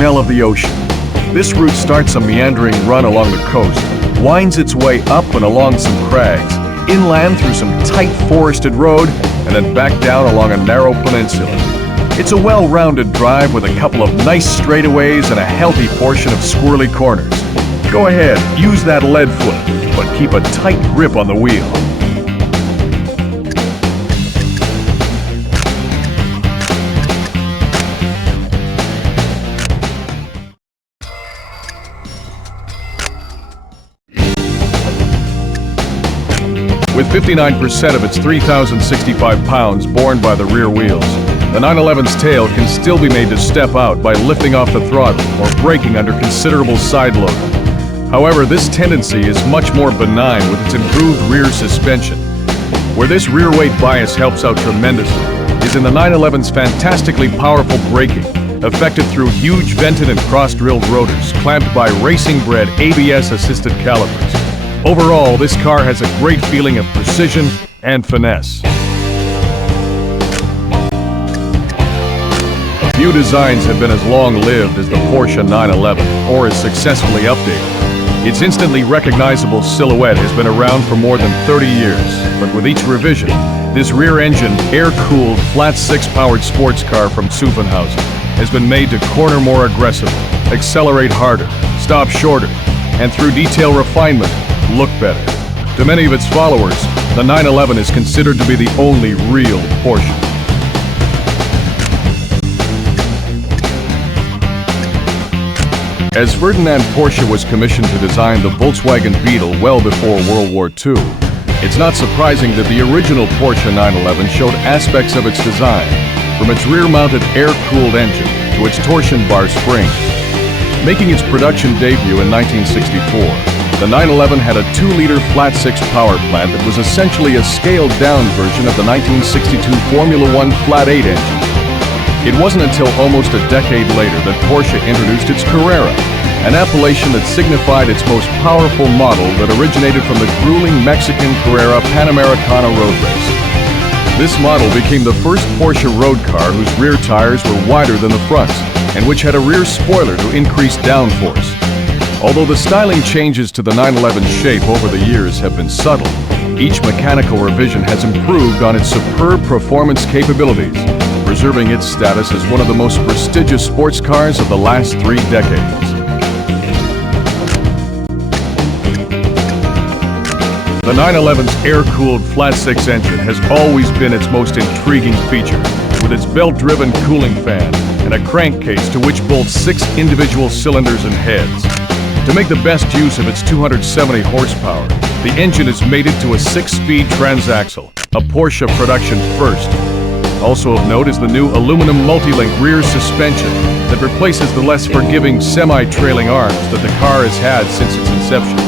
Smell of the ocean. This route starts a meandering run along the coast, winds its way up and along some crags, inland through some tight forested road, and then back down along a narrow peninsula. It's a well-rounded drive with a couple of nice straightaways and a healthy portion of squirrely corners. Go ahead, use that lead foot, but keep a tight grip on the wheel. With 59% of its 3,065 pounds borne by the rear wheels, the 911's tail can still be made to step out by lifting off the throttle or braking under considerable side load. However, this tendency is much more benign with its improved rear suspension. Where this rear weight bias helps out tremendously is in the 911's fantastically powerful braking, effected through huge vented and cross-drilled rotors clamped by racing-bred ABS-assisted calipers. Overall, this car has a great feeling of precision and finesse. Few designs have been as long-lived as the Porsche 911 or as successfully updated. Its instantly recognizable silhouette has been around for more than 30 years, but with each revision, this rear-engined, air-cooled, flat-six powered sports car from Zuffenhausen has been made to corner more aggressively, accelerate harder, stop shorter, and through detail refinement, look better. To many of its followers, the 911 is considered to be the only real Porsche. As Ferdinand Porsche was commissioned to design the Volkswagen Beetle well before World War II, it's not surprising that the original Porsche 911 showed aspects of its design, from its rear-mounted air-cooled engine to its torsion bar springs. Making its production debut in 1964, the 911 had a 2-liter flat-six power plant that was essentially a scaled-down version of the 1962 Formula One flat-8 engine. It wasn't until almost a decade later that Porsche introduced its Carrera, an appellation that signified its most powerful model that originated from the grueling Mexican Carrera Panamericana road race. This model became the first Porsche road car whose rear tires were wider than the fronts, and which had a rear spoiler to increase downforce. Although the styling changes to the 911 shape over the years have been subtle, each mechanical revision has improved on its superb performance capabilities, preserving its status as one of the most prestigious sports cars of the last 3 decades. The 911's air-cooled flat-six engine has always been its most intriguing feature, with its belt-driven cooling fan and a crankcase to which bolts 6 individual cylinders and heads. To make the best use of its 270 horsepower, the engine is mated to a 6-speed transaxle, a Porsche production first. Also of note is the new aluminum multi-link rear suspension that replaces the less forgiving semi-trailing arms that the car has had since its inception.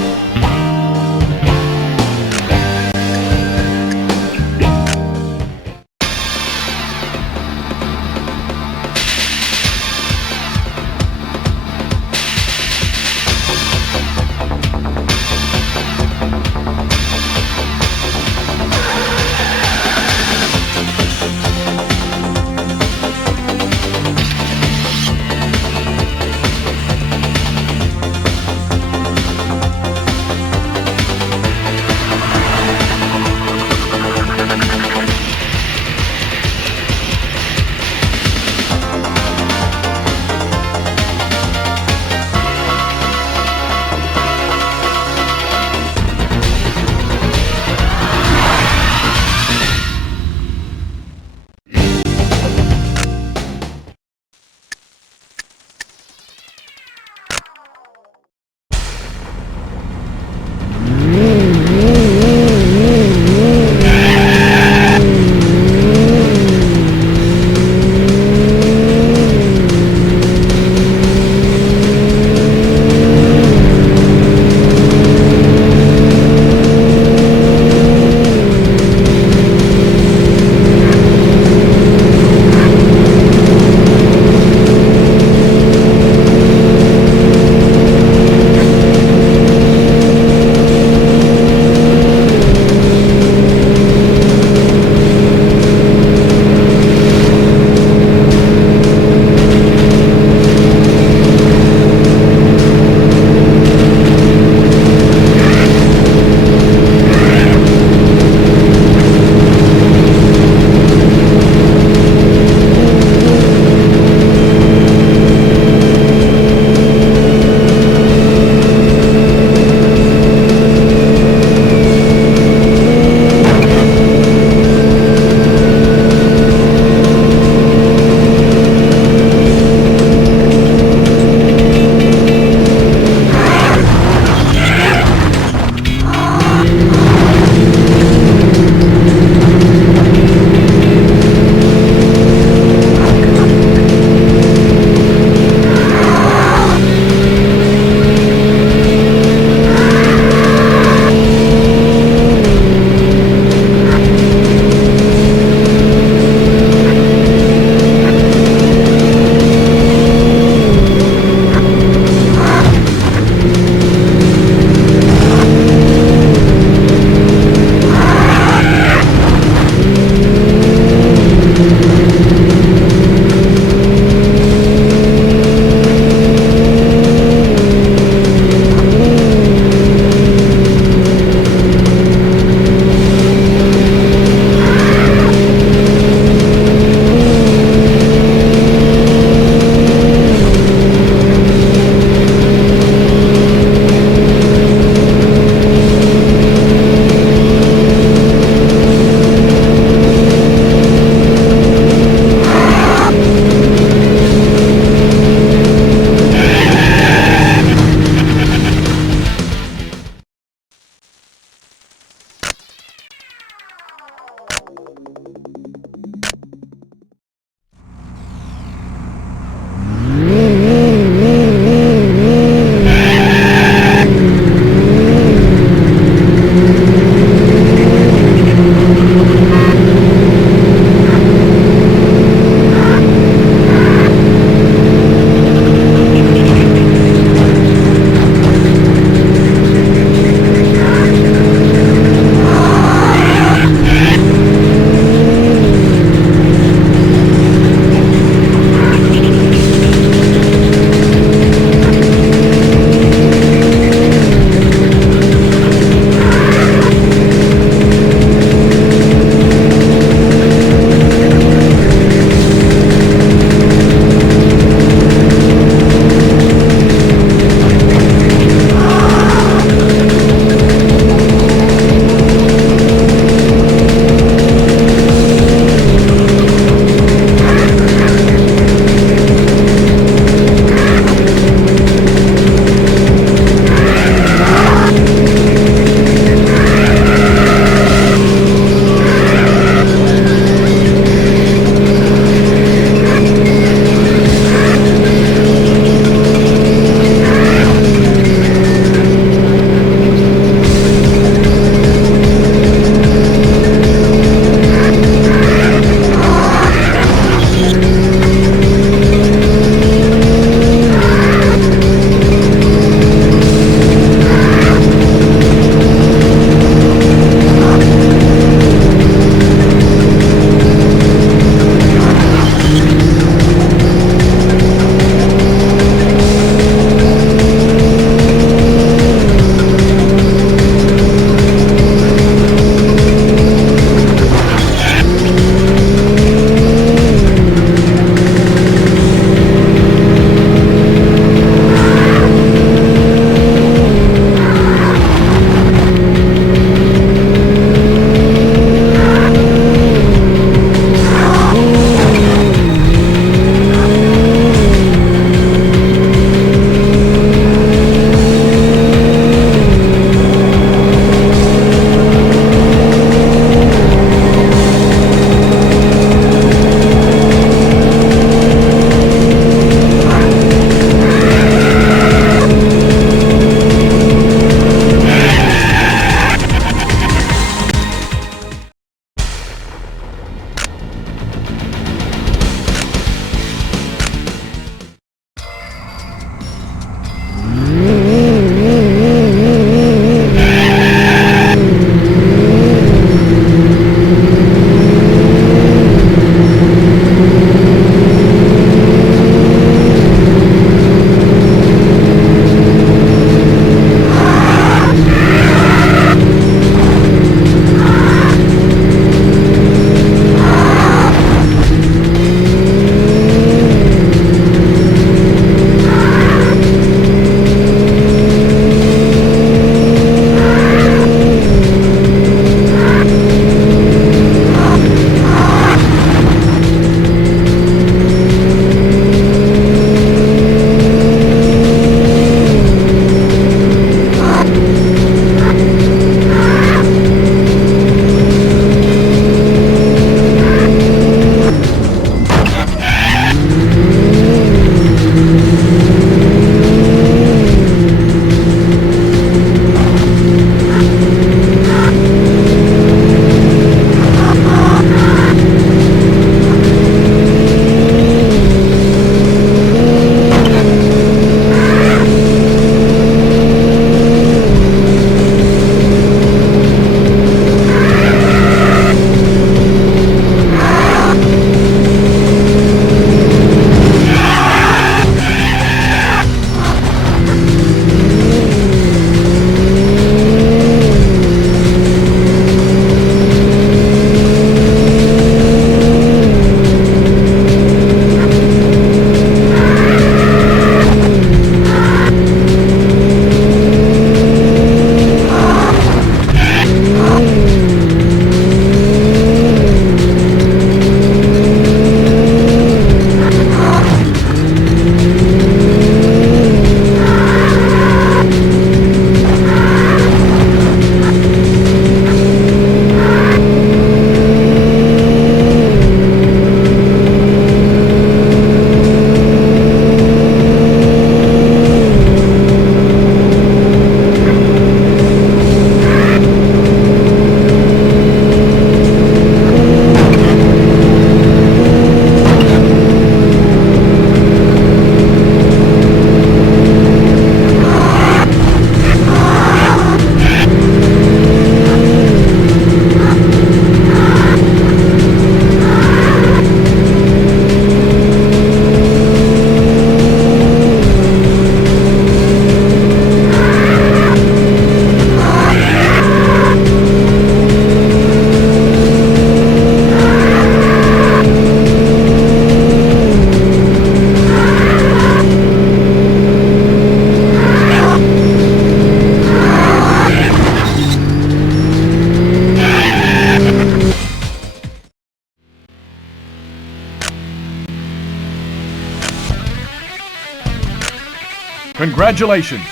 Congratulations!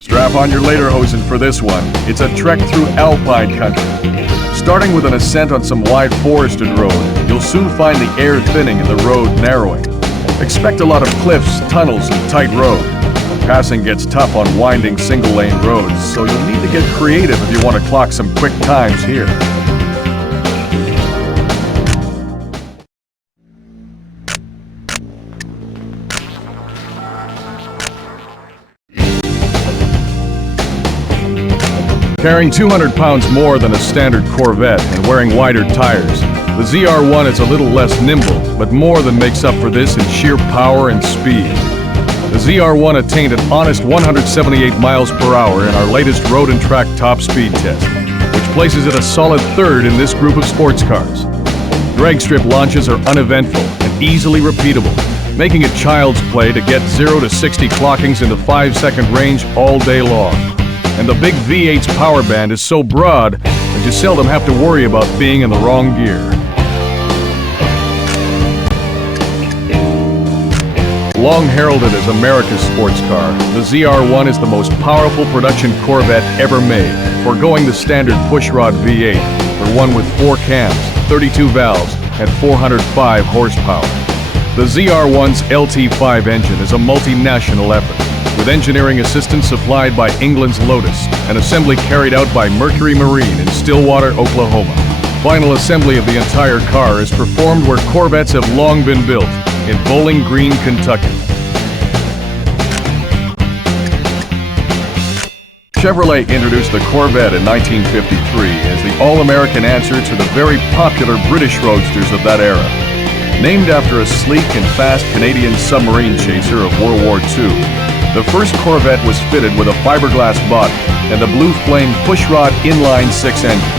Strap on your lederhosen for this one. It's a trek through alpine country. Starting with an ascent on some wide forested road, you'll soon find the air thinning and the road narrowing. Expect a lot of cliffs, tunnels, and tight road. Passing gets tough on winding single-lane roads, so you'll need to get creative if you want to clock some quick times here. Carrying 200 pounds more than a standard Corvette and wearing wider tires, the ZR1 is a little less nimble, but more than makes up for this in sheer power and speed. The ZR1 attained an honest 178 miles per hour in our latest road and track top speed test, which places it a solid third in this group of sports cars. Drag strip launches are uneventful and easily repeatable, making it child's play to get 0 to 60 clockings in the 5-second range all day long. And the big V8's power band is so broad that you seldom have to worry about being in the wrong gear. Long heralded as America's sports car, the ZR1 is the most powerful production Corvette ever made, foregoing the standard pushrod V8 for one with 4 cams, 32 valves, and 405 horsepower. The ZR1's LT5 engine is a multinational effort, with engineering assistance supplied by England's Lotus and assembly carried out by Mercury Marine in Stillwater, Oklahoma. Final assembly of the entire car is performed where Corvettes have long been built, in Bowling Green, Kentucky. Chevrolet introduced the Corvette in 1953 as the all-American answer to the very popular British roadsters of that era. Named after a sleek and fast Canadian submarine chaser of World War II, the first Corvette was fitted with a fiberglass body and the Blue Flame pushrod inline-6 engine.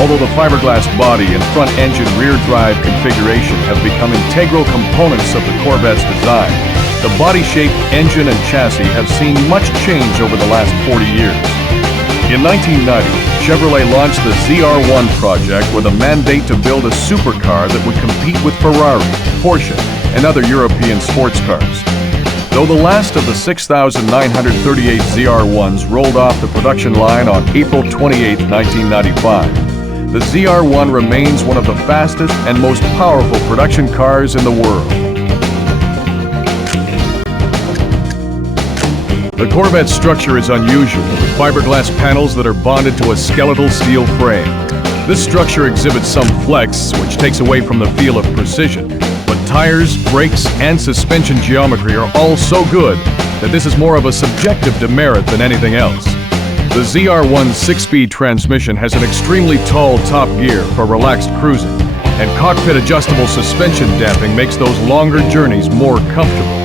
Although the fiberglass body and front-engine rear-drive configuration have become integral components of the Corvette's design, the body shape, engine, and chassis have seen much change over the last 40 years. In 1990, Chevrolet launched the ZR1 project with a mandate to build a supercar that would compete with Ferrari, Porsche, and other European sports cars. Though the last of the 6,938 ZR1s rolled off the production line on April 28, 1995, the ZR1 remains one of the fastest and most powerful production cars in the world. The Corvette's structure is unusual, with fiberglass panels that are bonded to a skeletal steel frame. This structure exhibits some flex, which takes away from the feel of precision. But tires, brakes, and suspension geometry are all so good that this is more of a subjective demerit than anything else. The ZR1's 6-speed transmission has an extremely tall top gear for relaxed cruising, and cockpit adjustable suspension damping makes those longer journeys more comfortable.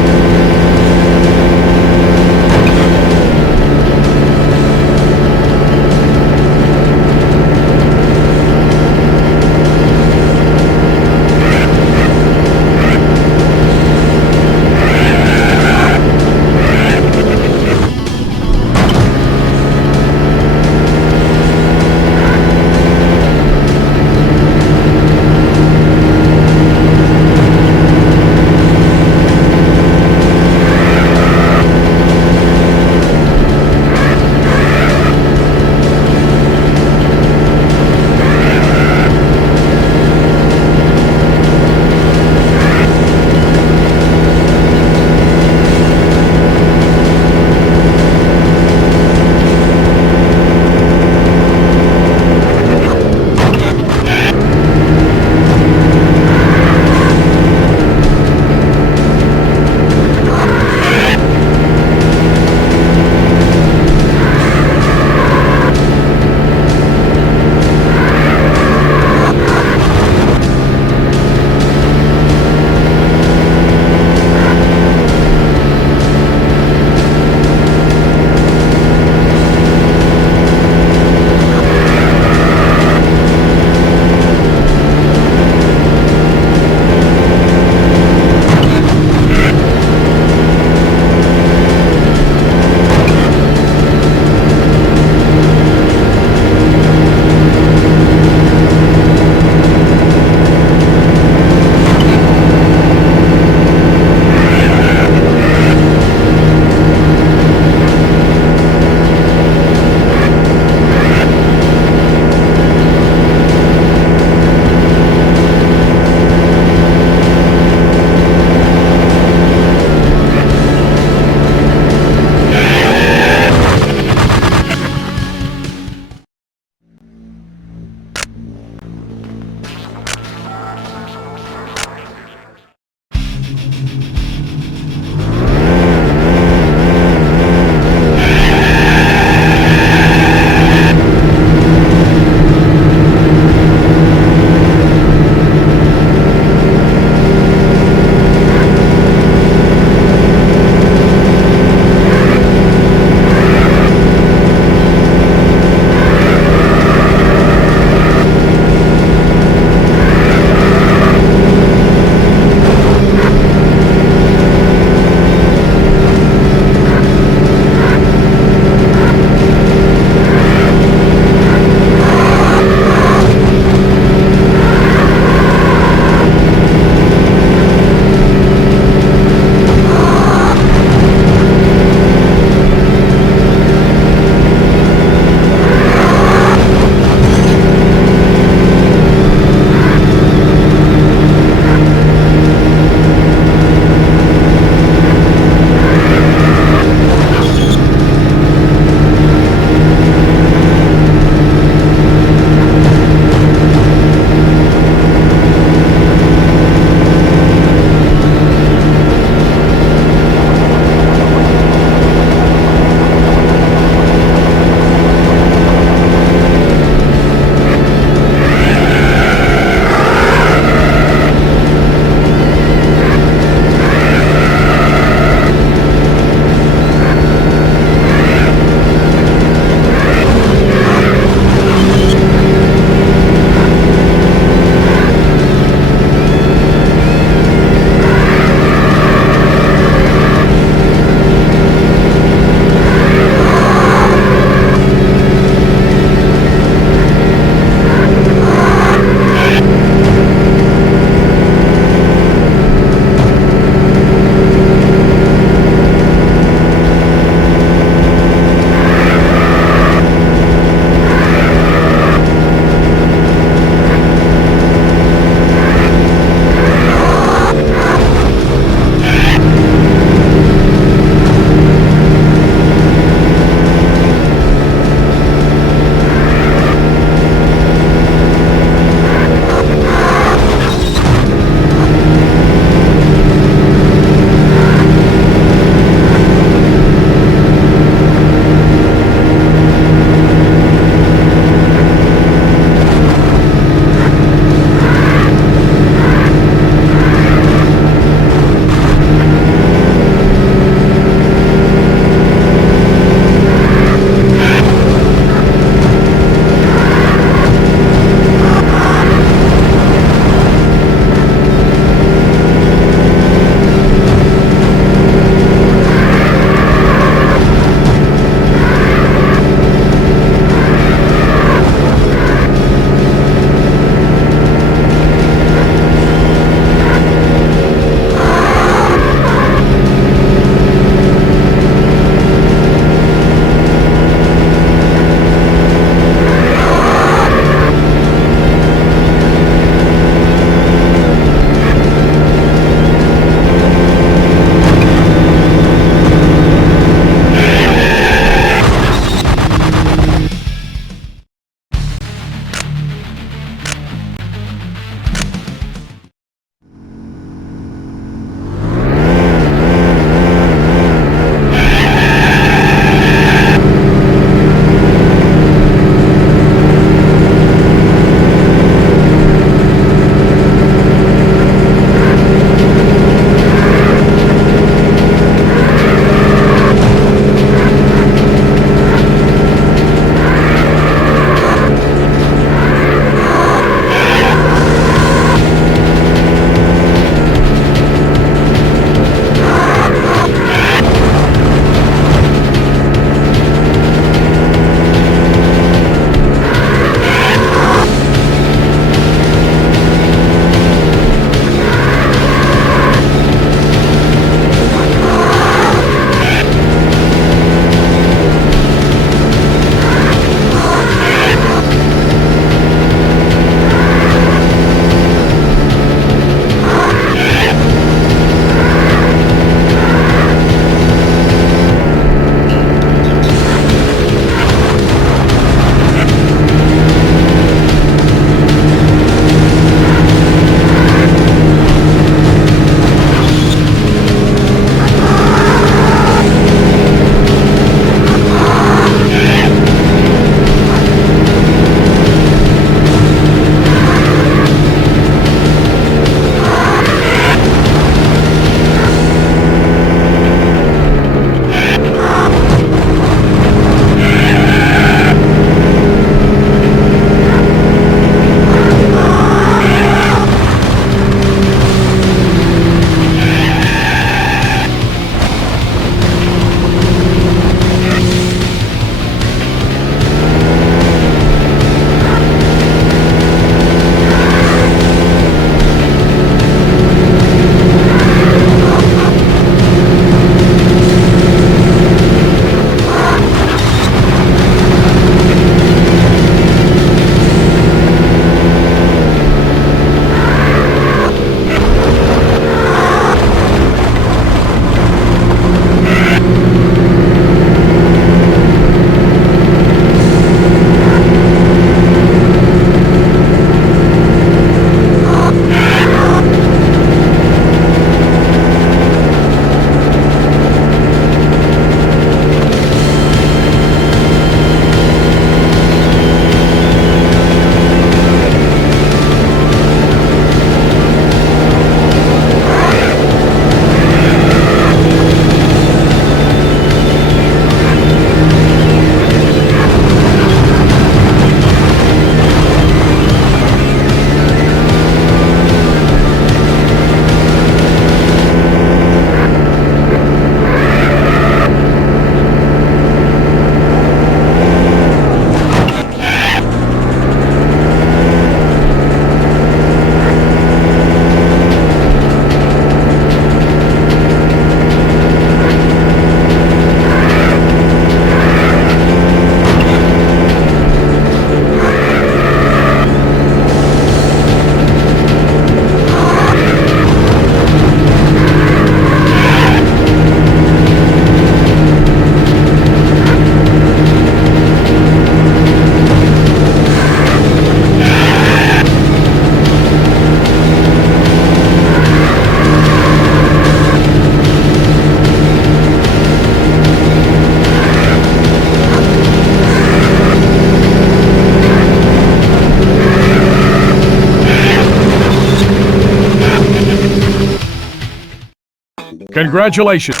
Congratulations!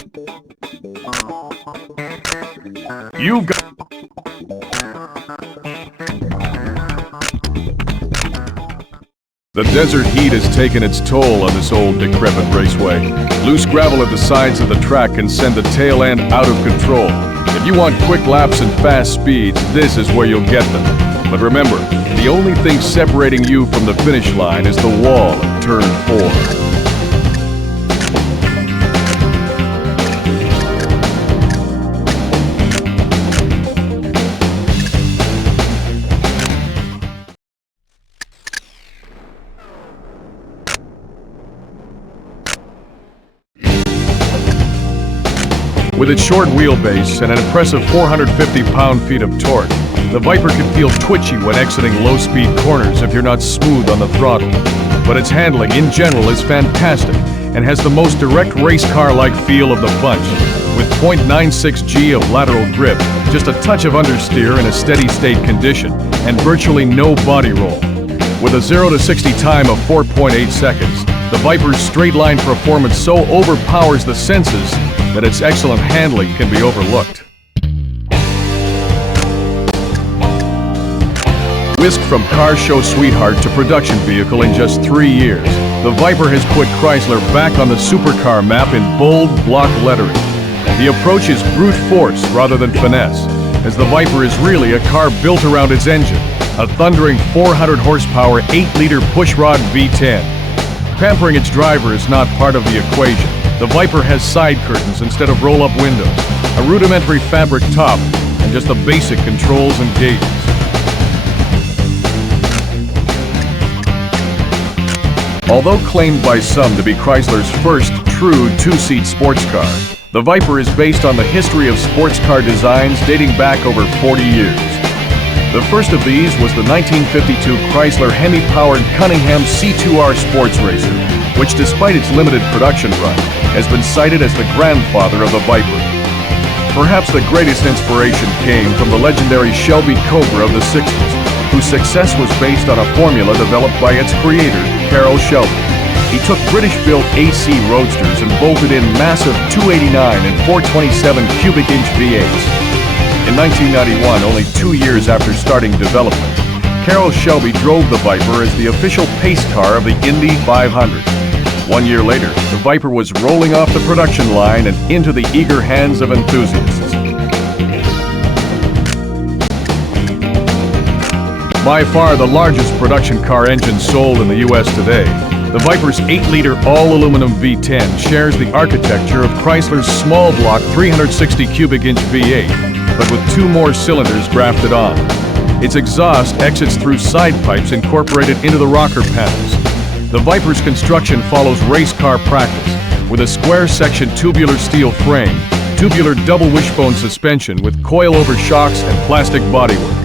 You've got... The desert heat has taken its toll on this old decrepit raceway. Loose gravel at the sides of the track can send the tail end out of control. If you want quick laps and fast speeds, this is where you'll get them. But remember, the only thing separating you from the finish line is the wall of turn 4. With its short wheelbase and an impressive 450 pound-feet of torque, the Viper can feel twitchy when exiting low-speed corners if you're not smooth on the throttle. But its handling in general is fantastic and has the most direct race car-like feel of the bunch, with 0.96 G of lateral grip, just a touch of understeer in a steady-state condition, and virtually no body roll. With a 0 to 60 time of 4.8 seconds, the Viper's straight-line performance so overpowers the senses that its excellent handling can be overlooked. Whisked from car show sweetheart to production vehicle in just 3 years, the Viper has put Chrysler back on the supercar map in bold block lettering. The approach is brute force rather than finesse, as the Viper is really a car built around its engine, a thundering 400 horsepower 8-liter pushrod V10. Pampering its driver is not part of the equation. The Viper has side curtains instead of roll-up windows, a rudimentary fabric top, and just the basic controls and gauges. Although claimed by some to be Chrysler's first true two-seat sports car, the Viper is based on the history of sports car designs dating back over 40 years. The first of these was the 1952 Chrysler Hemi-powered Cunningham C2R sports racer, which despite its limited production run, has been cited as the grandfather of the Viper. Perhaps the greatest inspiration came from the legendary Shelby Cobra of the 60s, whose success was based on a formula developed by its creator, Carroll Shelby. He took British-built AC roadsters and bolted in massive 289 and 427 cubic inch V8s. In 1991, only 2 years after starting development, Carroll Shelby drove the Viper as the official pace car of the Indy 500. 1 year later, the Viper was rolling off the production line and into the eager hands of enthusiasts. By far the largest production car engine sold in the U.S. today, the Viper's 8-liter all-aluminum V10 shares the architecture of Chrysler's small block 360 cubic inch V8, but with 2 more cylinders grafted on. Its exhaust exits through side pipes incorporated into the rocker panels. The Viper's construction follows race car practice, with a square-section tubular steel frame, tubular double wishbone suspension with coil-over shocks and plastic bodywork.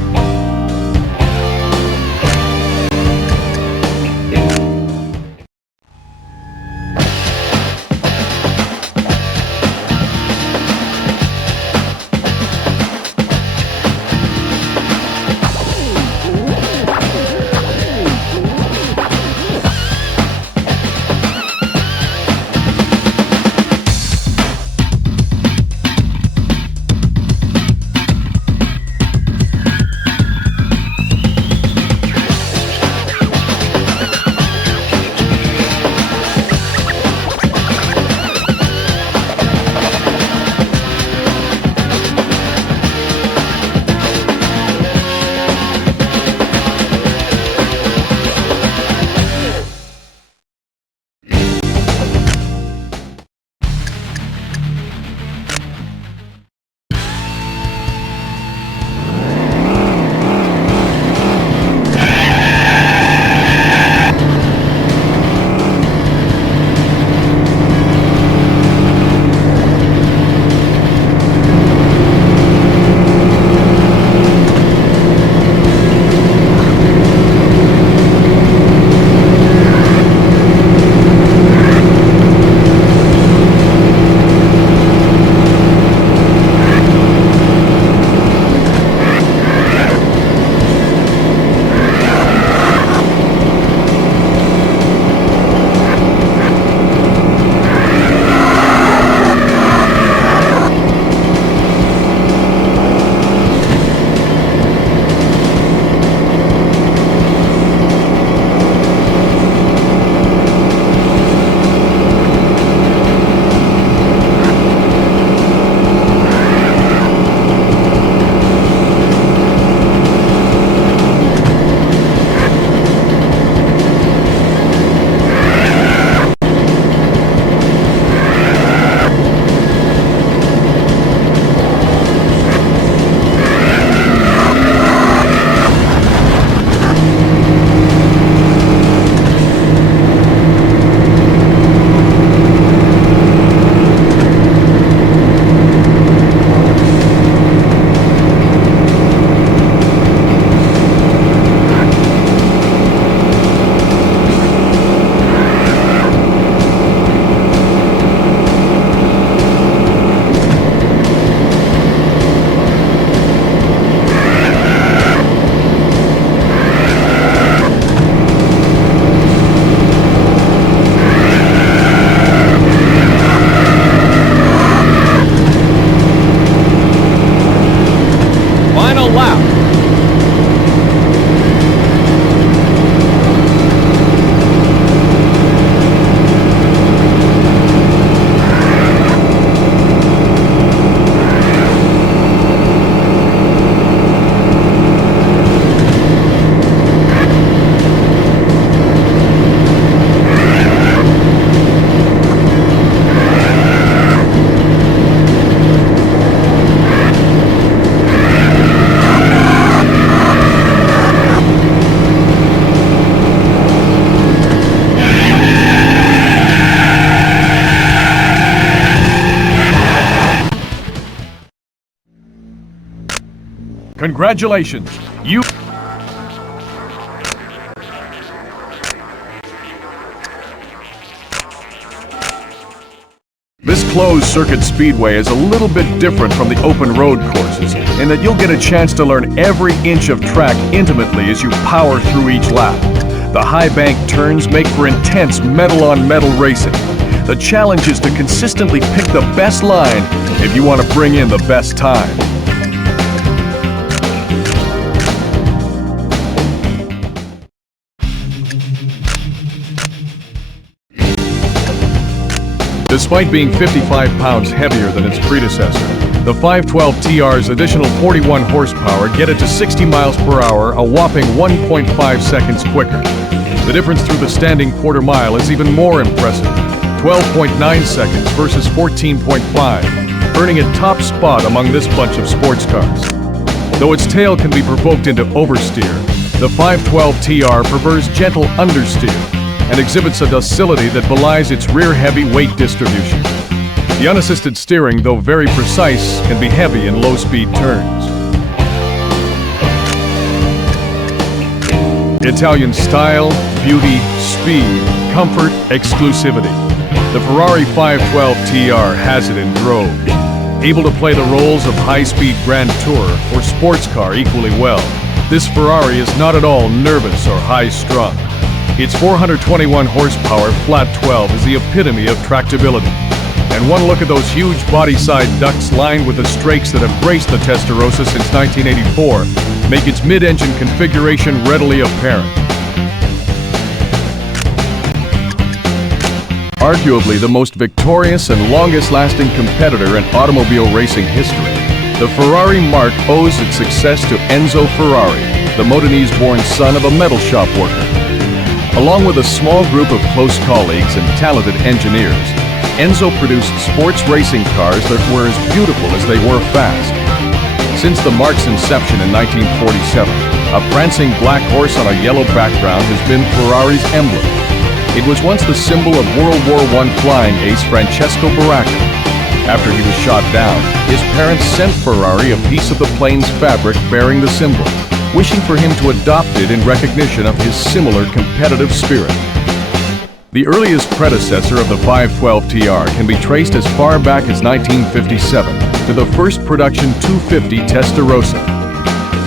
Congratulations! This closed-circuit speedway is a little bit different from the open road courses in that you'll get a chance to learn every inch of track intimately as you power through each lap. The high bank turns make for intense metal-on-metal racing. The challenge is to consistently pick the best line if you want to bring in the best time. Despite being 55 pounds heavier than its predecessor, the 512TR's additional 41 horsepower get it to 60 miles per hour, a whopping 1.5 seconds quicker. The difference through the standing quarter mile is even more impressive, 12.9 seconds versus 14.5, earning a top spot among this bunch of sports cars. Though its tail can be provoked into oversteer, the 512TR prefers gentle understeer and exhibits a docility that belies its rear-heavy weight distribution. The unassisted steering, though very precise, can be heavy in low-speed turns. Italian style, beauty, speed, comfort, exclusivity. The Ferrari 512TR has it in droves. Able to play the roles of high-speed Grand Tourer or sports car equally well, this Ferrari is not at all nervous or high-strung. Its 421 horsepower flat 12 is the epitome of tractability. And one look at those huge body-side ducts lined with the strakes that have graced the Testarossa since 1984 make its mid-engine configuration readily apparent. Arguably the most victorious and longest-lasting competitor in automobile racing history, the Ferrari Marque owes its success to Enzo Ferrari, the Modenese-born son of a metal shop worker. Along with a small group of close colleagues and talented engineers, Enzo produced sports racing cars that were as beautiful as they were fast. Since the Marque's inception in 1947, a prancing black horse on a yellow background has been Ferrari's emblem. It was once the symbol of World War I flying ace Francesco Baracca. After he was shot down, his parents sent Ferrari a piece of the plane's fabric bearing the symbol, wishing for him to adopt it in recognition of his similar competitive spirit. The earliest predecessor of the 512TR can be traced as far back as 1957 to the first production 250 Testarossa.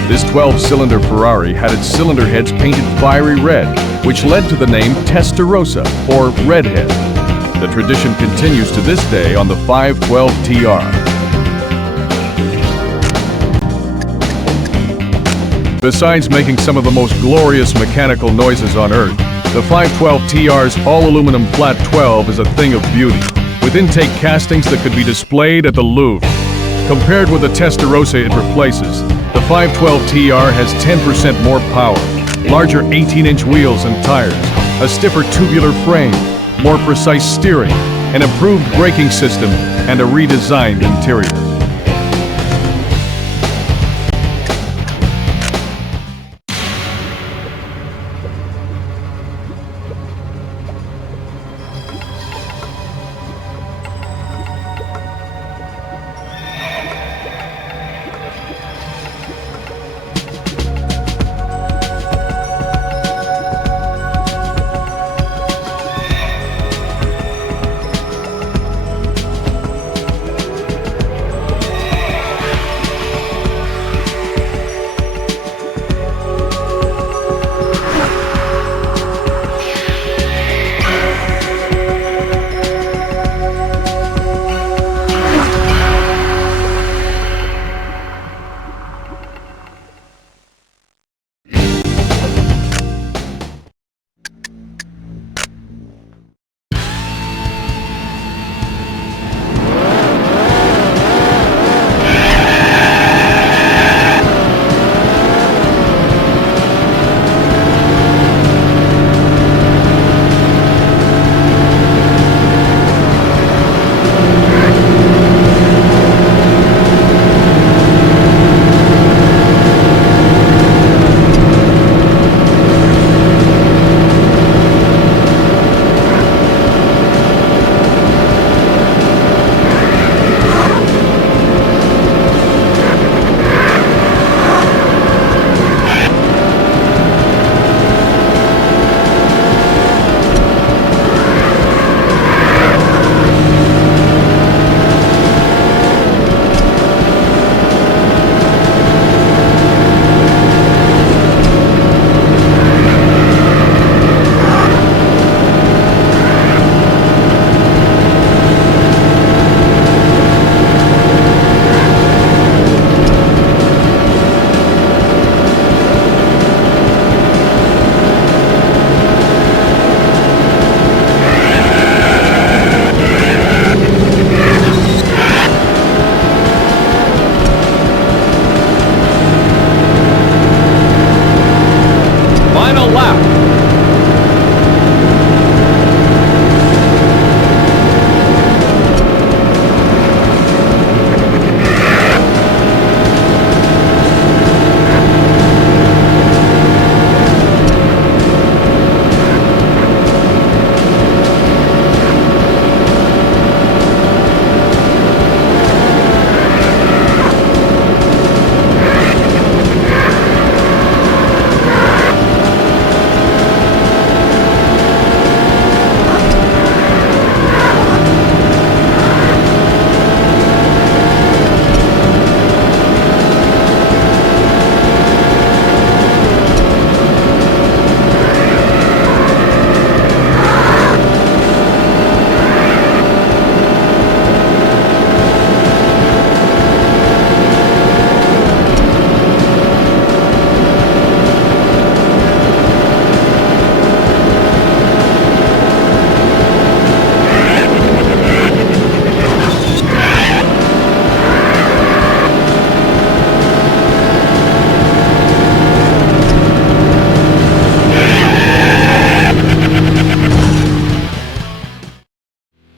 This 12-cylinder Ferrari had its cylinder heads painted fiery red, which led to the name Testarossa, or Redhead. The tradition continues to this day on the 512TR. Besides making some of the most glorious mechanical noises on Earth, the 512TR's all-aluminum flat 12 is a thing of beauty, with intake castings that could be displayed at the Louvre. Compared with the Testarossa it replaces, the 512TR has 10% more power, larger 18-inch wheels and tires, a stiffer tubular frame, more precise steering, an improved braking system, and a redesigned interior.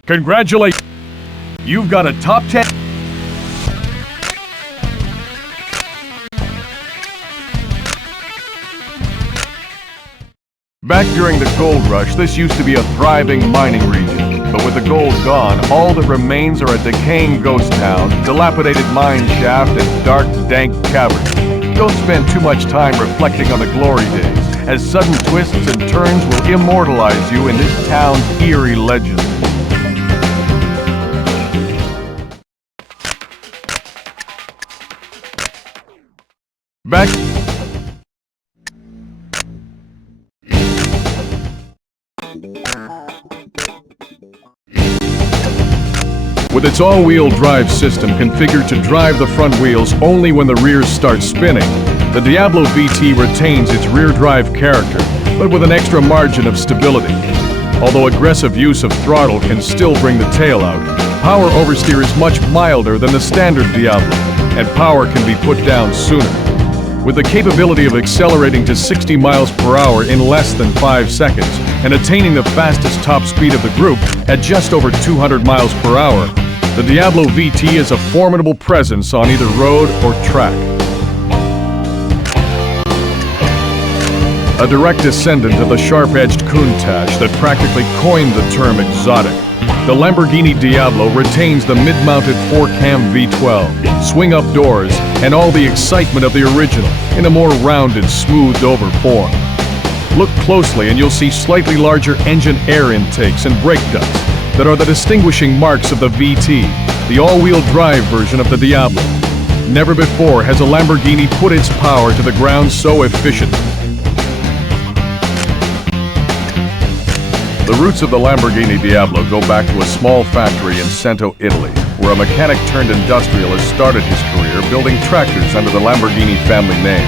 Congratulations! You've got a top 10. Back during the gold rush, this used to be a thriving mining region. But with the gold gone, all that remains are a decaying ghost town, dilapidated mine shaft, and dark, dank caverns. Don't spend too much time reflecting on the glory days, as sudden twists and turns will immortalize you in this town's eerie legend. Back... With its all-wheel drive system configured to drive the front wheels only when the rears start spinning, the Diablo VT retains its rear drive character, but with an extra margin of stability. Although aggressive use of throttle can still bring the tail out, power oversteer is much milder than the standard Diablo, and power can be put down sooner. With the capability of accelerating to 60 miles per hour in less than 5 seconds and attaining the fastest top speed of the group at just over 200 miles per hour, the Diablo VT is a formidable presence on either road or track. A direct descendant of the sharp-edged Countach that practically coined the term exotic, the Lamborghini Diablo retains the mid-mounted 4-cam V12, swing-up doors, and all the excitement of the original in a more rounded, smoothed-over form. Look closely and you'll see slightly larger engine air intakes and brake ducts that are the distinguishing marks of the VT, the all-wheel drive version of the Diablo. Never before has a Lamborghini put its power to the ground so efficiently. The roots of the Lamborghini Diablo go back to a small factory in Cento, Italy, where a mechanic-turned-industrialist started his career building tractors under the Lamborghini family name.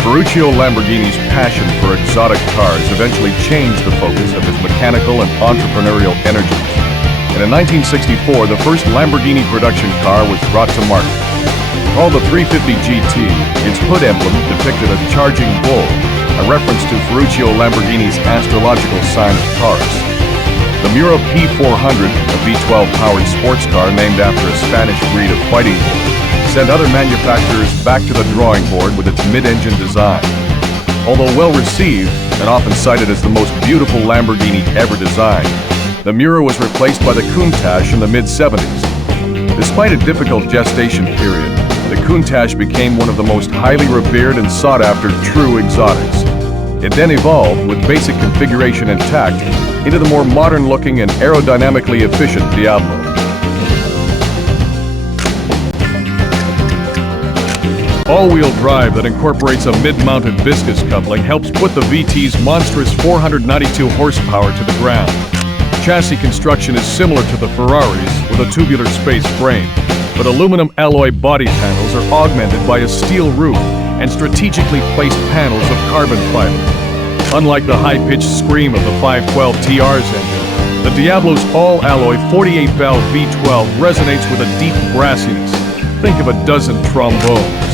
Ferruccio Lamborghini's passion for exotic cars eventually changed the focus of his mechanical and entrepreneurial energies. And in 1964, the first Lamborghini production car was brought to market. Called the 350 GT, its hood emblem depicted a charging bull, a reference to Ferruccio Lamborghini's astrological sign of Taurus. The Miura P400, a V12-powered sports car named after a Spanish breed of fighting bull, sent other manufacturers back to the drawing board with its mid-engine design. Although well-received and often cited as the most beautiful Lamborghini ever designed, the Miura was replaced by the Countach in the mid-70s. Despite a difficult gestation period, the Countach became one of the most highly revered and sought-after true exotics. It then evolved, with basic configuration intact, into the more modern-looking and aerodynamically efficient Diablo. All-wheel drive that incorporates a mid-mounted viscous coupling helps put the VT's monstrous 492 horsepower to the ground. Chassis construction is similar to the Ferraris, with a tubular space frame, but aluminum alloy body panels are augmented by a steel roof and strategically placed panels of carbon fiber. Unlike the high-pitched scream of the 512 TR's engine, the Diablo's all-alloy 48-valve V12 resonates with a deep brassiness. Think of a dozen trombones.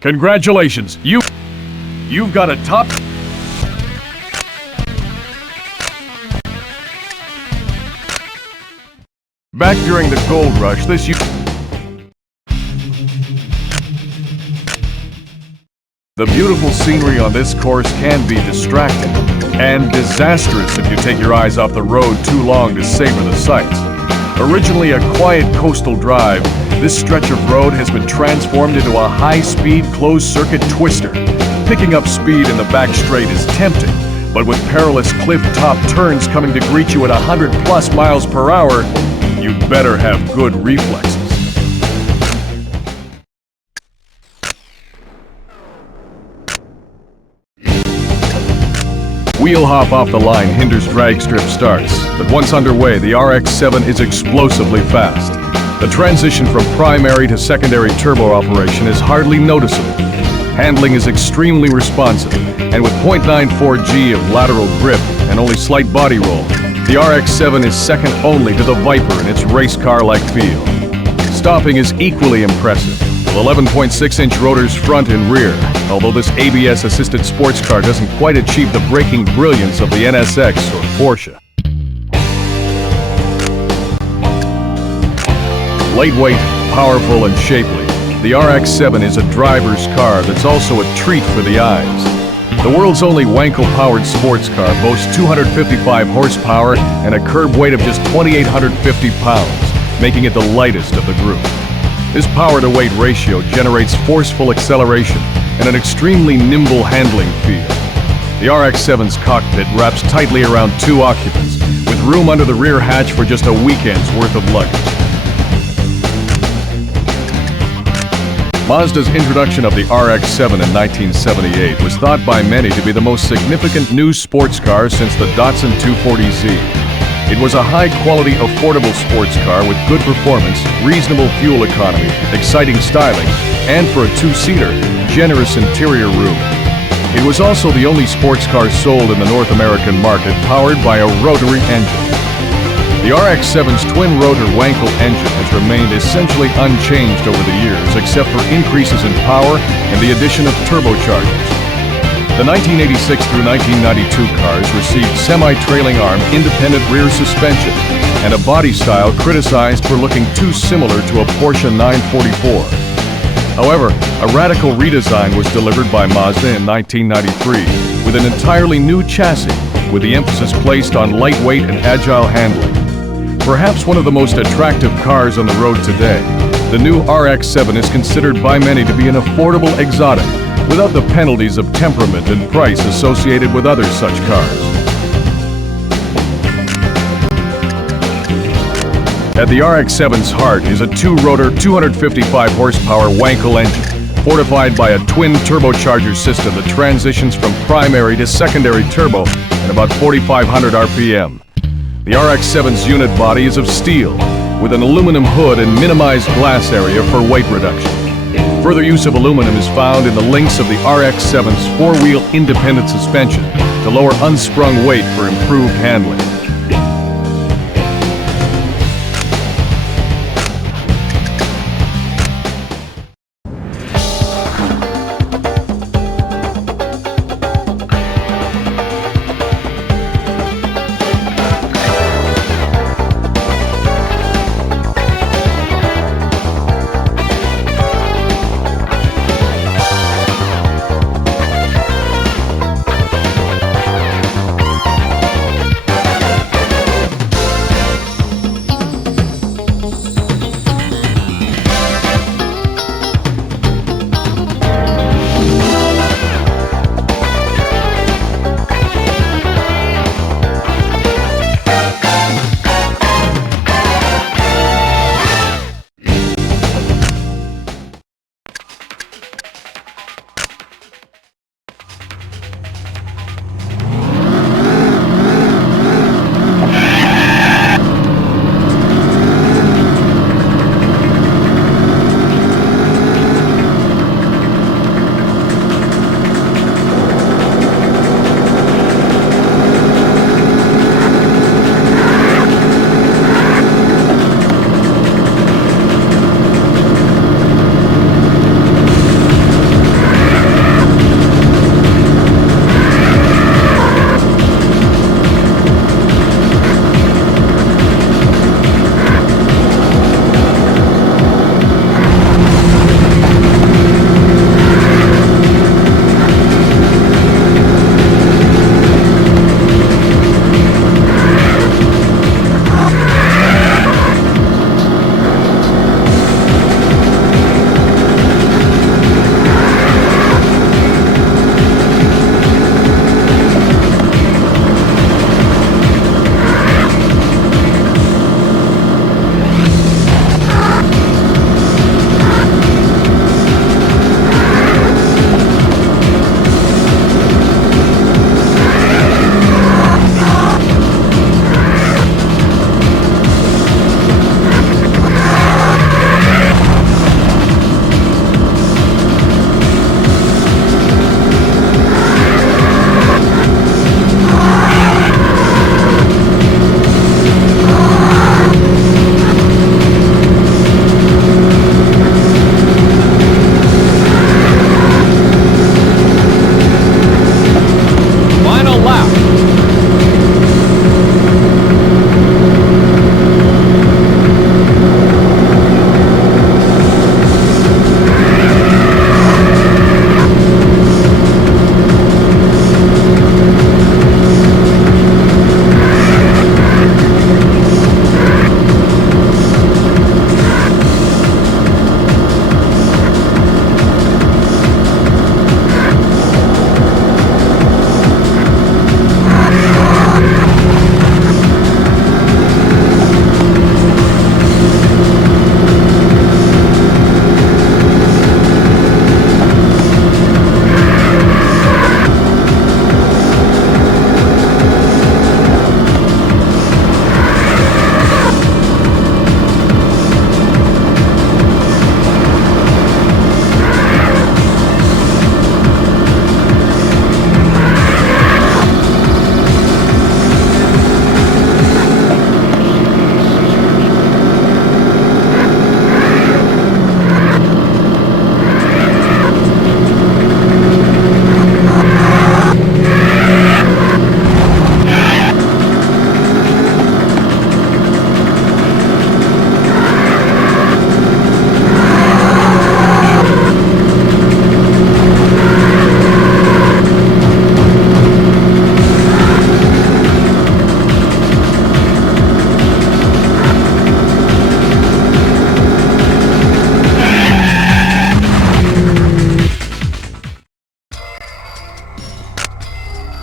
Congratulations, you've got a top... Back during the gold rush, The beautiful scenery on this course can be distracting and disastrous if you take your eyes off the road too long to savor the sights. Originally a quiet coastal drive, this stretch of road has been transformed into a high-speed closed-circuit twister. Picking up speed in the back straight is tempting, but with perilous cliff-top turns coming to greet you at 100+ miles per hour, you better have good reflexes. Wheel hop off the line hinders drag strip starts, but once underway, the RX-7 is explosively fast. The transition from primary to secondary turbo operation is hardly noticeable. Handling is extremely responsive, and with 0.94 G of lateral grip and only slight body roll, the RX-7 is second only to the Viper in its race car-like feel. Stopping is equally impressive, with 11.6-inch rotors front and rear, although this ABS-assisted sports car doesn't quite achieve the braking brilliance of the NSX or Porsche. Lightweight, powerful, and shapely, the RX-7 is a driver's car that's also a treat for the eyes. The world's only Wankel-powered sports car boasts 255 horsepower and a curb weight of just 2,850 pounds, making it the lightest of the group. This power-to-weight ratio generates forceful acceleration and an extremely nimble handling feel. The RX-7's cockpit wraps tightly around 2 occupants, with room under the rear hatch for just a weekend's worth of luggage. Mazda's introduction of the RX-7 in 1978 was thought by many to be the most significant new sports car since the Datsun 240Z. It was a high-quality, affordable sports car with good performance, reasonable fuel economy, exciting styling, and for a 2-seater, generous interior room. It was also the only sports car sold in the North American market powered by a rotary engine. The RX-7's twin-rotor Wankel engine has remained essentially unchanged over the years, except for increases in power and the addition of turbochargers. The 1986 through 1992 cars received semi-trailing arm independent rear suspension and a body style criticized for looking too similar to a Porsche 944. However, a radical redesign was delivered by Mazda in 1993 with an entirely new chassis, with the emphasis placed on lightweight and agile handling. Perhaps one of the most attractive cars on the road today, the new RX-7 is considered by many to be an affordable exotic, without the penalties of temperament and price associated with other such cars. At the RX-7's heart is a 2-rotor, 255 horsepower Wankel engine, fortified by a twin turbocharger system that transitions from primary to secondary turbo at about 4,500 RPM. The RX-7's unit body is of steel, with an aluminum hood and minimized glass area for weight reduction. Further use of aluminum is found in the links of the RX-7's 4-wheel independent suspension to lower unsprung weight for improved handling.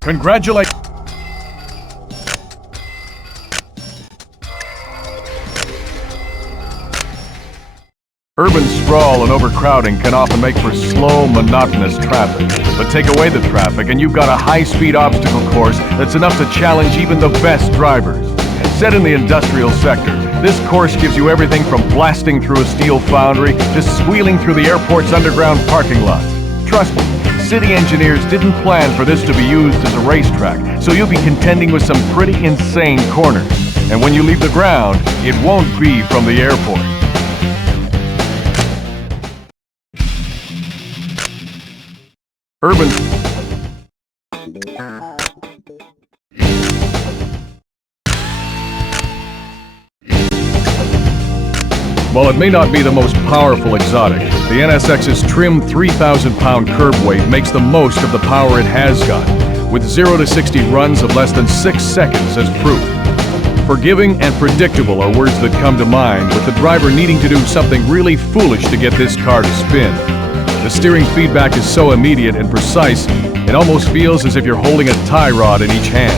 Congratulations. Urban sprawl and overcrowding can often make for slow, monotonous traffic. But take away the traffic and you've got a high-speed obstacle course that's enough to challenge even the best drivers. Set in the industrial sector, this course gives you everything from blasting through a steel foundry to squealing through the airport's underground parking lots. Trust me, city engineers didn't plan for this to be used as a racetrack, so you'll be contending with some pretty insane corners. And when you leave the ground, it won't be from the airport. Urban. While it may not be the most powerful exotic, the NSX's trim 3,000-pound curb weight makes the most of the power it has got, with 0 to 60 runs of less than 6 seconds as proof. Forgiving and predictable are words that come to mind, with the driver needing to do something really foolish to get this car to spin. The steering feedback is so immediate and precise, it almost feels as if you're holding a tie rod in each hand.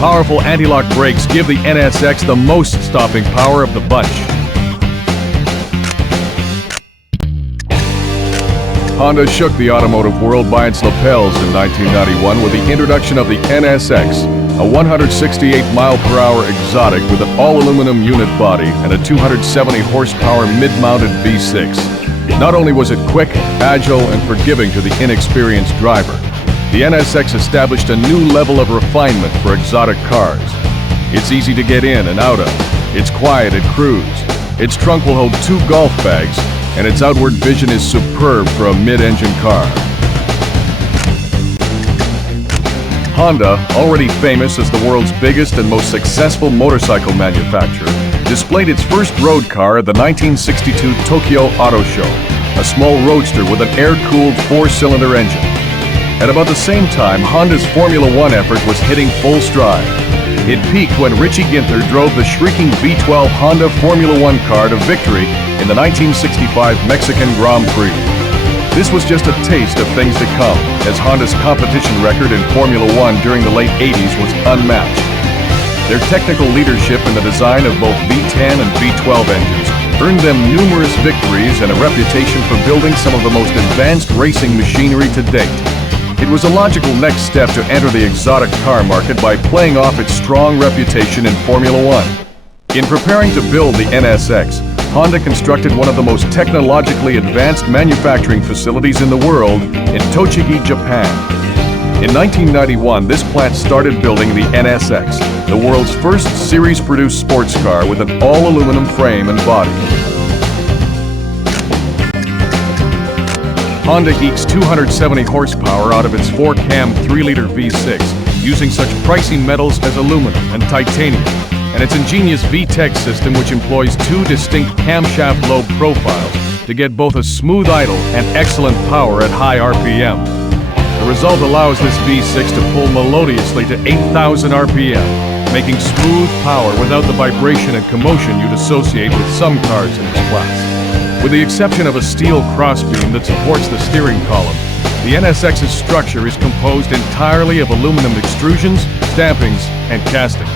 Powerful anti-lock brakes give the NSX the most stopping power of the bunch. Honda shook the automotive world by its lapels in 1991 with the introduction of the NSX, a 168-mile-per-hour exotic with an all-aluminum unit body and a 270-horsepower mid-mounted V6. Not only was it quick, agile, and forgiving to the inexperienced driver, the NSX established a new level of refinement for exotic cars. It's easy to get in and out of, it's quiet at cruise, its trunk will hold 2 golf bags, and its outward vision is superb for a mid-engine car. Honda, already famous as the world's biggest and most successful motorcycle manufacturer, displayed its first road car at the 1962 Tokyo Auto Show, a small roadster with an air-cooled 4-cylinder engine. At about the same time, Honda's Formula One effort was hitting full stride. It peaked when Richie Ginther drove the shrieking V12 Honda Formula One car to victory in the 1965 Mexican Grand Prix. This was just a taste of things to come, as Honda's competition record in Formula One during the late 80s was unmatched. Their technical leadership in the design of both V10 and V12 engines earned them numerous victories and a reputation for building some of the most advanced racing machinery to date. It was a logical next step to enter the exotic car market by playing off its strong reputation in Formula One. In preparing to build the NSX, Honda constructed one of the most technologically advanced manufacturing facilities in the world in Tochigi, Japan. In 1991, this plant started building the NSX, the world's first series-produced sports car with an all-aluminum frame and body. Honda ekes 270 horsepower out of its 4-cam 3-liter V6, using such pricey metals as aluminum and titanium, and its ingenious VTEC system, which employs 2 distinct camshaft lobe profiles to get both a smooth idle and excellent power at high RPM. The result allows this V6 to pull melodiously to 8,000 RPM, making smooth power without the vibration and commotion you'd associate with some cars in its class. With the exception of a steel crossbeam that supports the steering column, the NSX's structure is composed entirely of aluminum extrusions, stampings, and castings.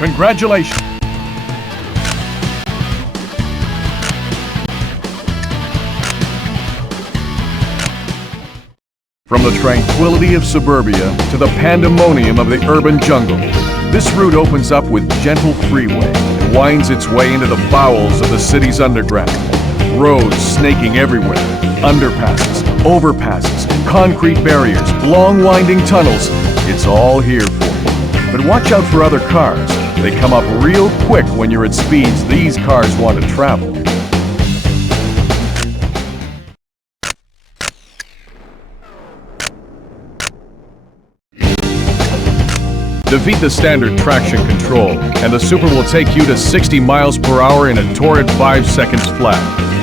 Congratulations! From the tranquility of suburbia to the pandemonium of the urban jungle, this route opens up with gentle freeway and winds its way into the bowels of the city's underground. Roads snaking everywhere, underpasses, overpasses, concrete barriers, long winding tunnels. It's all here for you. But watch out for other cars. They come up real quick when you're at speeds these cars want to travel. Defeat the standard traction control, and the Supra will take you to 60 miles per hour in a torrid 5 seconds flat,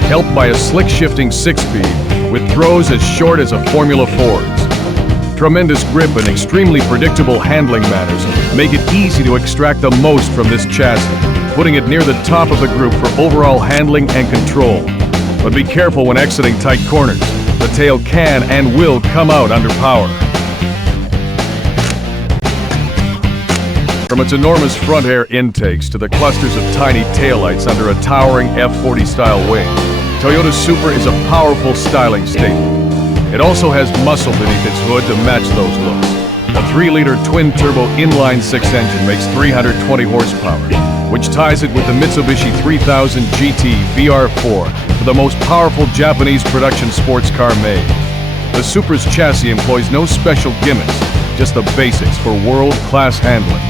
helped by a slick shifting 6-speed with throws as short as a Formula Ford's. Tremendous grip and extremely predictable handling manners make it easy to extract the most from this chassis, putting it near the top of the group for overall handling and control. But be careful when exiting tight corners. The tail can and will come out under power. From its enormous front air intakes to the clusters of tiny taillights under a towering F40 style wing, Toyota Supra is a powerful styling statement. It also has muscle beneath its hood to match those looks. A 3-liter twin-turbo inline-6 engine makes 320 horsepower, which ties it with the Mitsubishi 3000 GT VR4 for the most powerful Japanese production sports car made. The Supra's chassis employs no special gimmicks, just the basics for world-class handling.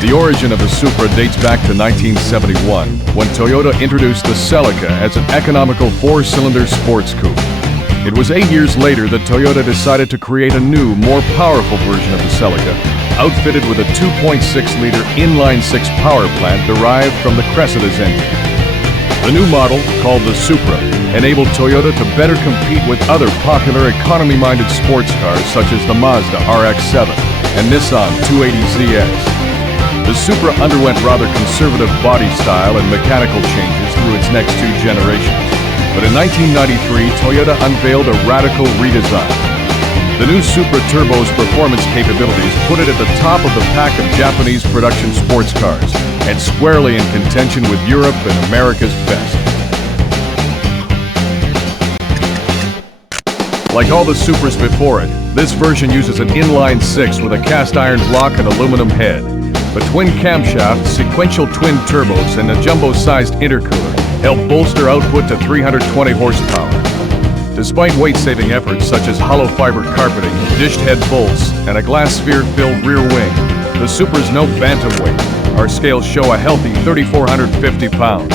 The origin of the Supra dates back to 1971, when Toyota introduced the Celica as an economical 4-cylinder sports coupe. It was 8 years later that Toyota decided to create a new, more powerful version of the Celica, outfitted with a 2.6-liter inline-6 power plant derived from the Cressida's engine. The new model, called the Supra, enabled Toyota to better compete with other popular economy-minded sports cars such as the Mazda RX-7 and Nissan 280ZX. The Supra underwent rather conservative body style and mechanical changes through its next 2 generations. But in 1993, Toyota unveiled a radical redesign. The new Supra Turbo's performance capabilities put it at the top of the pack of Japanese production sports cars, and squarely in contention with Europe and America's best. Like all the Supras before it, this version uses an inline-6 with a cast-iron block and aluminum head. But twin camshafts, sequential twin turbos, and a jumbo-sized intercooler help bolster output to 320 horsepower. Despite weight-saving efforts such as hollow fiber carpeting, dished head bolts, and a glass sphere-filled rear wing, the Supra's no bantamweight. Our scales show a healthy 3,450 pounds.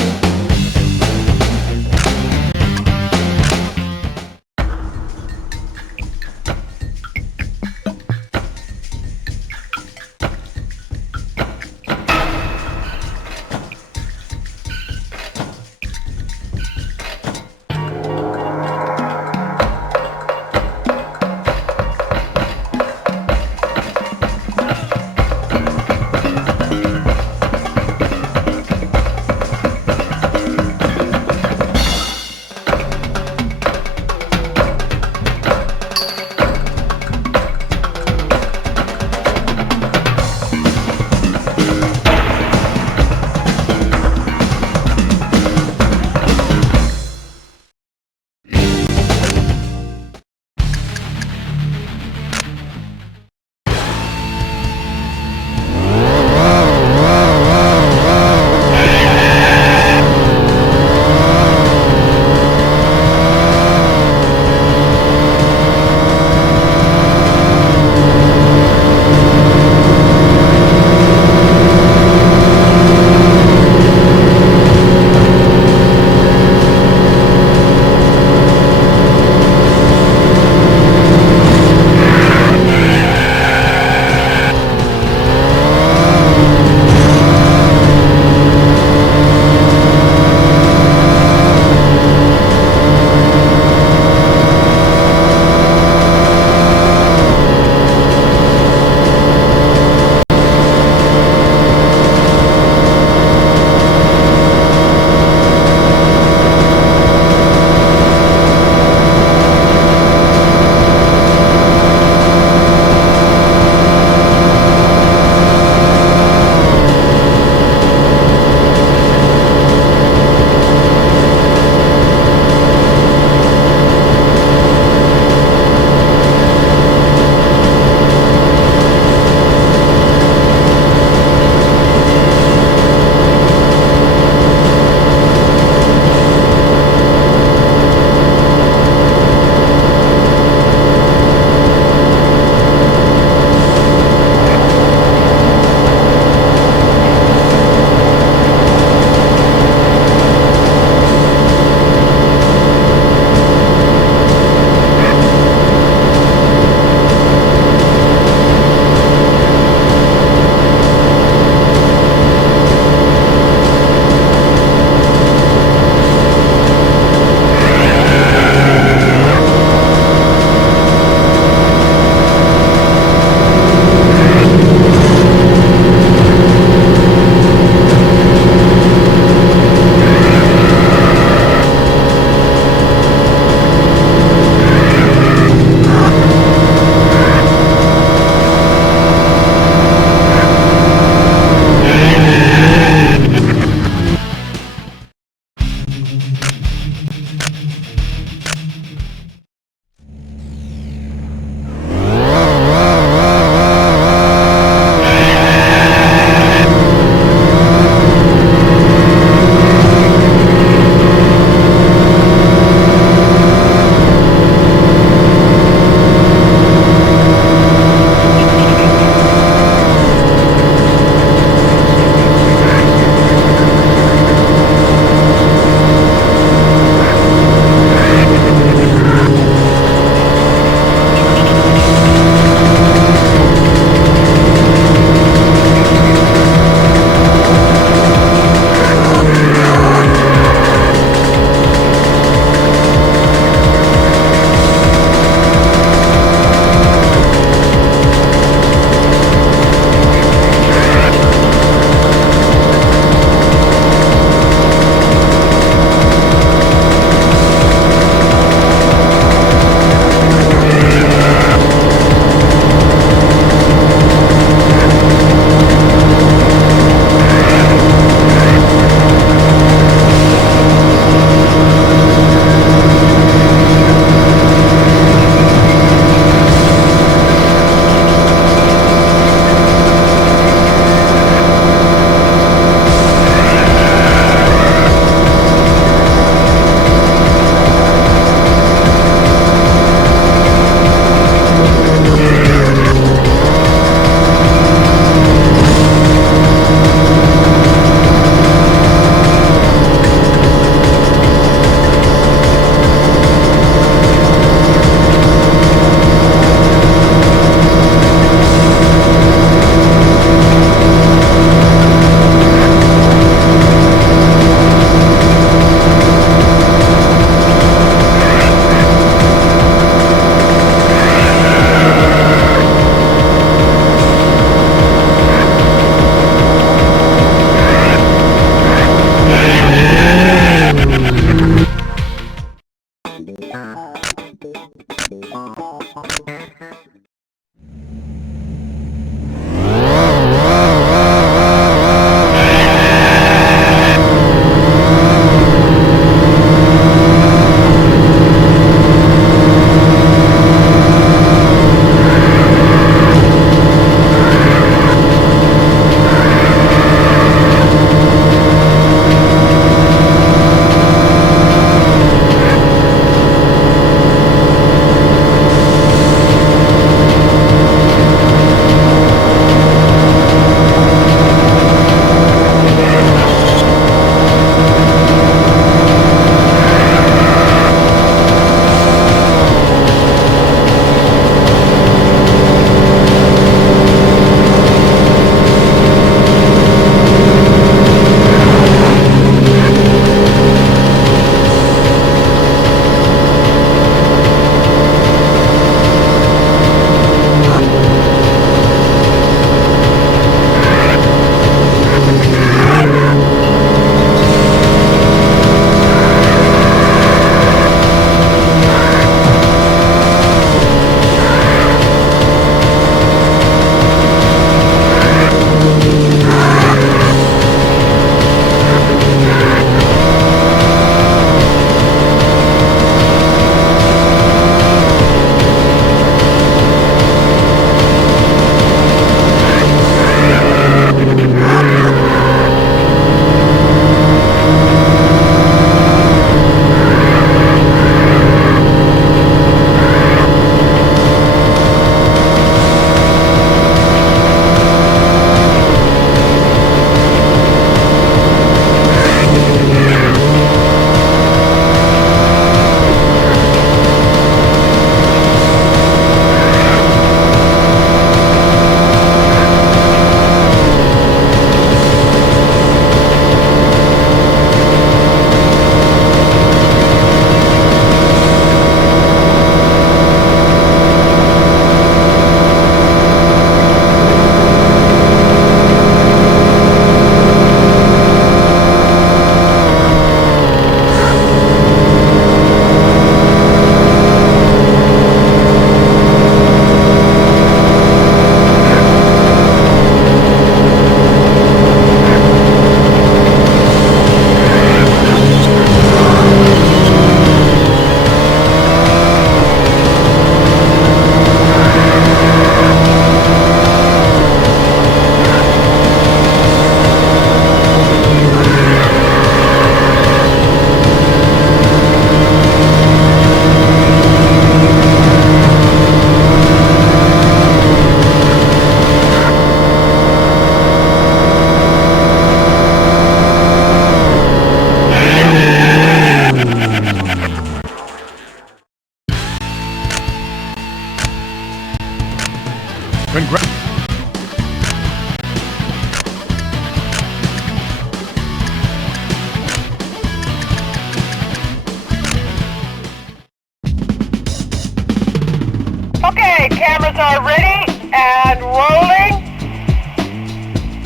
Okay, cameras are ready and rolling.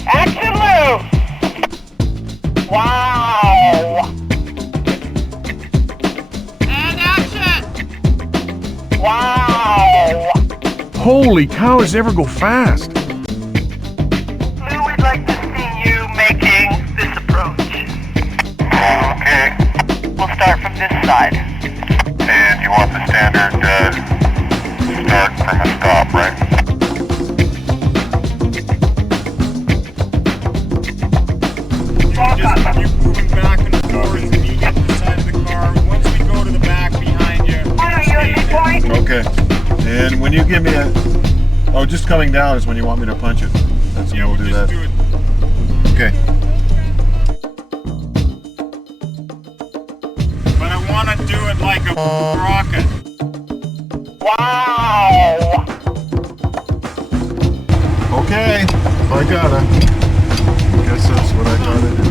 Action, Lou. Wow. And action! Wow. Holy cow, does it ever go fast? Lou, we'd like to see you making this approach. Okay. We'll start from this side. And you want the standard start from a stop, right? You're moving back and forth, me at the side of the car. Once we go to the back behind you, Point. Okay. And when you give me a... Oh, just coming down is when you want me to punch it. That's when yeah, we'll do that. do it. Okay. But I want to do it like a rocket. Wow. Okay. I gotta. Guess that's what I gotta do.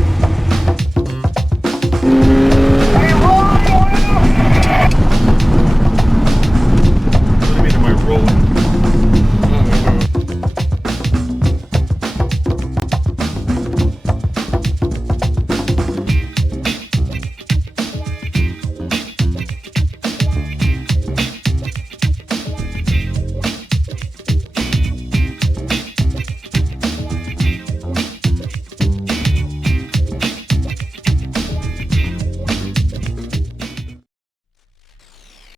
What do you mean am I rolling?